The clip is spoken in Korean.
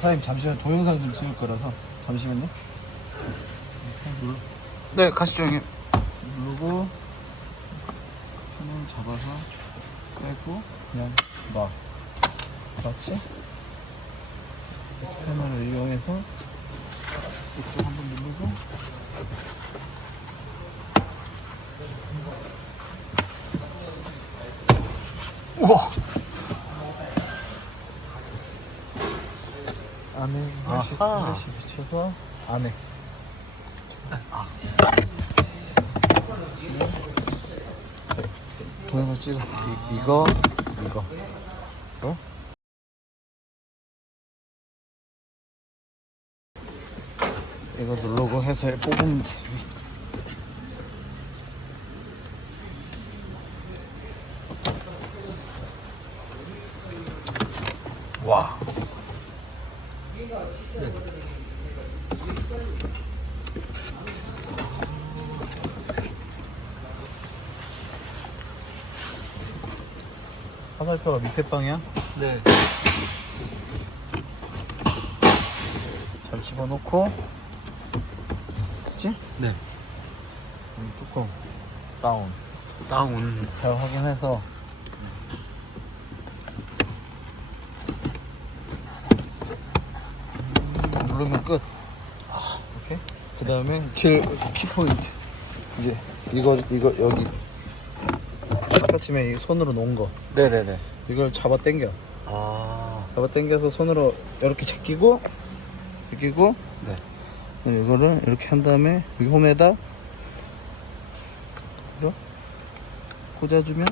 사장님 잠시만 동영상 좀 찍을 거라서 잠시만요. 네, 가시죠 형님. 누르고 핀을 잡아서 빼고 그냥 놔. 맞지? 스패너를 이용해서 이쪽 한번 누르고 우와. 안에 아하. 헬시 비춰서 안에 지금 동영상 찍어. 이거 어? 이거 누르고 해서 뽑으면 돼. 와. 화살표가 밑에 방향 네. 잘 집어넣고, 그치? 네. 뚜껑 다운 다운. 잘 확인해서 누르면 끝. 오케이. 그 다음에 제일 키포인트 이제 이거 여기 아까쯤에 이 손으로 놓은 거 네네네. 이걸 잡아 당겨. 아. 잡아 당겨서 손으로 이렇게 제끼고 네. 이거를 이렇게 한 다음에 여기 홈에다 꽂아주면